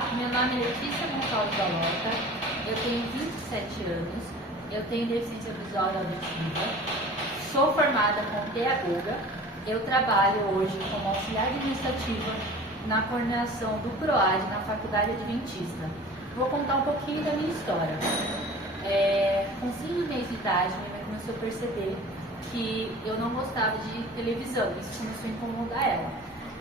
Olá, meu nome é Letícia Gonçalves da Lota, eu tenho 27 anos, eu tenho deficiência visual e auditiva, sou formada como pedagoga, eu trabalho hoje como auxiliar administrativa na coordenação do PROAD na Faculdade Adventista. Vou contar um pouquinho da minha história. Com 5 meses de idade, minha mãe começou a perceber que eu não gostava de televisão, isso começou a incomodar ela.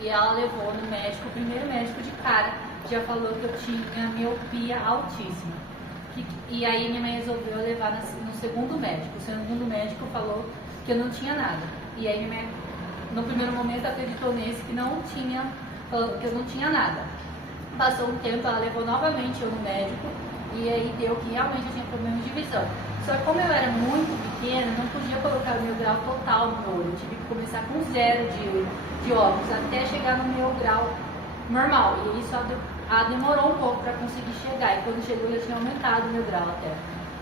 E ela levou no médico, o primeiro médico de cara, já falou que eu tinha miopia altíssima. E aí minha mãe resolveu levar no segundo médico. O segundo médico falou que eu não tinha nada. E aí minha mãe, no primeiro momento, acreditou nesse que não tinha, falou que eu não tinha nada. Passou um tempo, ela levou novamente eu no médico, e aí deu que realmente eu tinha problemas de visão. Só que como eu era muito pequena, não podia colocar o meu grau total no meu olho. Eu tive que começar com 0 de óculos até chegar no meu grau normal. E isso demorou um pouco para conseguir chegar. E quando chegou, eu tinha aumentado o meu grau até.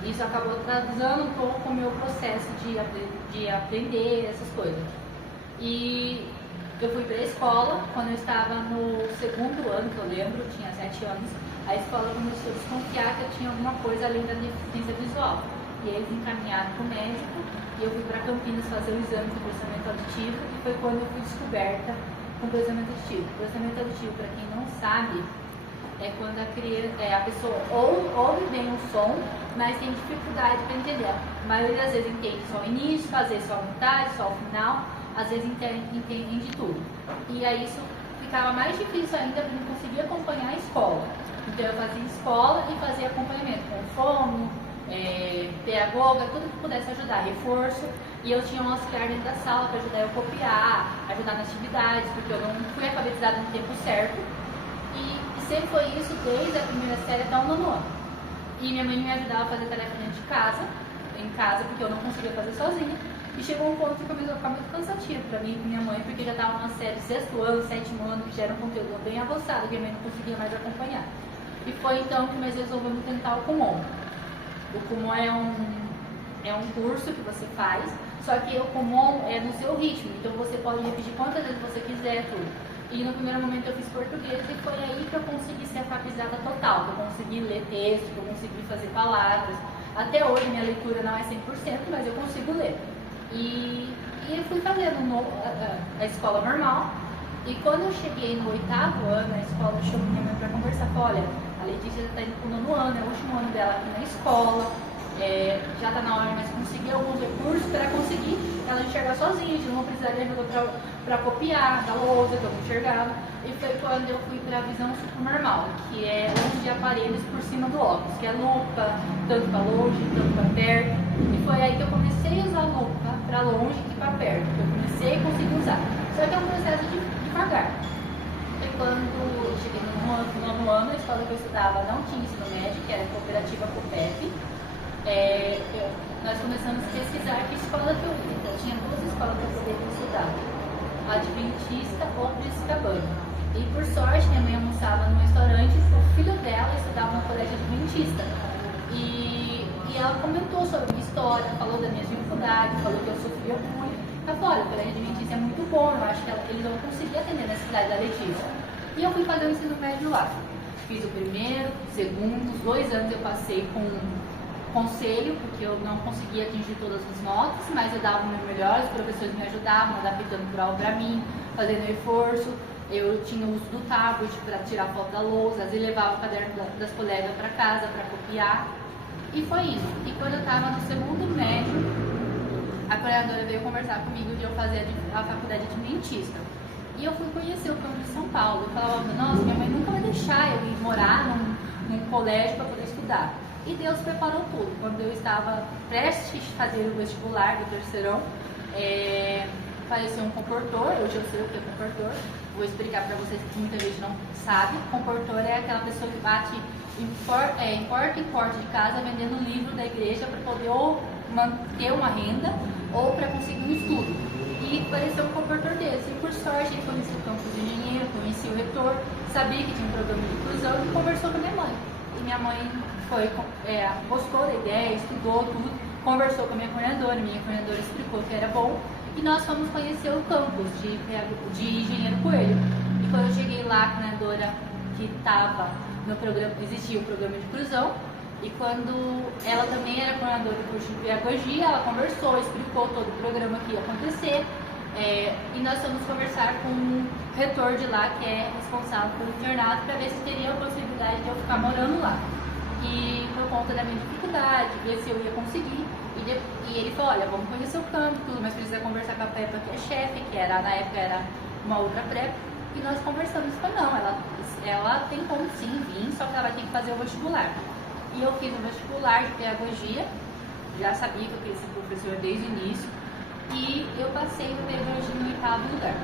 Isso acabou atrasando um pouco o meu processo de aprender essas coisas. E eu fui para a escola, quando eu estava no segundo ano, que eu lembro, eu tinha 7 anos, a escola começou a desconfiar que eu tinha alguma coisa além da deficiência visual. E eles encaminharam para o médico, e eu fui para Campinas fazer o exame de processamento auditivo, e foi quando eu fui descoberta com processamento auditivo. Processamento auditivo, para quem não sabe, é quando a pessoa ouve bem o som, mas tem dificuldade para entender. A maioria das vezes entende só o início, às vezes só a metade, só o final, às vezes entende tudo. E aí isso ficava mais difícil ainda para não conseguir acompanhar a escola. Então eu fazia escola e fazia acompanhamento com fono, pedagoga, tudo que pudesse ajudar, reforço. E eu tinha um auxiliar dentro da sala para ajudar eu a copiar, ajudar nas atividades, porque eu não fui alfabetizada no tempo certo. E sempre foi isso desde a primeira série até o 9º ano. E minha mãe me ajudava a fazer tarefa dentro de casa, em casa, porque eu não conseguia fazer sozinha. E chegou um ponto que começou a ficar muito cansativo para mim e para minha mãe, porque já estava uma série 6º ano, 7º ano, que já era um conteúdo bem avançado, que minha mãe não conseguia mais acompanhar. E foi então que nós resolvemos tentar o Kumon. O Kumon é um curso que você faz, só que o Kumon é no seu ritmo, então você pode repetir quantas vezes você quiser tudo. E no primeiro momento eu fiz português e foi aí que eu consegui ser alfabetizada total, que eu consegui ler texto, que eu consegui fazer palavras. Até hoje minha leitura não é 100%, mas eu consigo ler. E eu fui fazendo a escola normal. E quando eu cheguei no 8º ano, a escola chamou minha mãe para conversar. Falou: olha, a Letícia já está indo para o 9º ano, é o último ano dela aqui na escola, já está na hora de conseguir alguns recursos para conseguir ela enxergar sozinha, a gente não precisar de ajuda para copiar da lousa, que eu não enxergava. E foi quando eu fui para a visão supernormal, que é uso de aparelhos por cima do óculos, que é lupa, tanto para longe, tanto para perto. E foi aí que eu comecei a usar a lupa para longe e para perto, que eu comecei a conseguir usar. Só que é um processo devagar. E quando eu cheguei no 9º ano, a escola que eu estudava não tinha ensino médio, que era a cooperativa COPEP. Nós começamos a pesquisar que escola que eu ia. Então, tinha 2 escolas para poder estudar: a Adventista ou Priscabana. E por sorte, minha mãe almoçava num restaurante, o filho dela estudava no colégio Adventista. E ela comentou sobre a minha história, falou das minhas dificuldades, falou que eu sofria muito. Ela falou: olha, o colégio Adventista é muito bom, eu acho que eles vão conseguir atender a necessidade da Letícia. E eu fui fazer o ensino médio lá. Fiz o primeiro, segundo, os 2 anos eu passei com conselho, porque eu não conseguia atingir todas as notas, mas eu dava o meu melhor, os professores me ajudavam, adaptando prova para mim, fazendo reforço. Eu tinha o uso do tablet para tirar foto da lousa, às vezes levava o caderno das colegas para casa para copiar. E foi isso. E quando eu estava no segundo médio, a coordenadora veio conversar comigo de eu fazer a faculdade adventista. E eu fui conhecer o campo de São Paulo. Eu falava: nossa, minha mãe nunca vai deixar eu ir morar num colégio para poder estudar. E Deus preparou tudo. Quando eu estava prestes a fazer o vestibular do 3º, apareceu um comportor. Hoje eu sei o que é comportor. Vou explicar para vocês que muita gente não sabe. Comportor é aquela pessoa que bate em porta em porta de casa vendendo livro da igreja para poder ou manter uma renda ou para conseguir um estudo. E apareceu um comportor desse. E por sorte eu conheci o campus de engenheiro, conheci o reitor, sabia que tinha um programa de inclusão e conversou com a minha mãe. E minha mãe gostou da ideia, estudou tudo, conversou com a minha coordenadora explicou que era bom, e nós fomos conhecer o campus de Engenheiro Coelho. E quando eu cheguei lá, a coordenadora que estava no programa, existia o programa de inclusão, e quando ela também era coordenadora do curso de pedagogia, ela conversou, explicou todo o programa que ia acontecer, e nós fomos conversar com o reitor de lá, que é responsável pelo internato, para ver se teria a possibilidade de eu ficar morando lá. E por conta da minha dificuldade, ver se eu ia conseguir. E ele falou, olha, vamos conhecer o campo, tudo, mas precisa conversar com a Peppa, que é chefe, que era, na época era uma outra pré. E nós conversamos, falou, não, ela tem como sim vir, só que ela vai ter que fazer o vestibular. E eu fiz o vestibular de pedagogia, já sabia que eu queria ser professora desde o início, e eu passei no pedagogia no 8º lugar.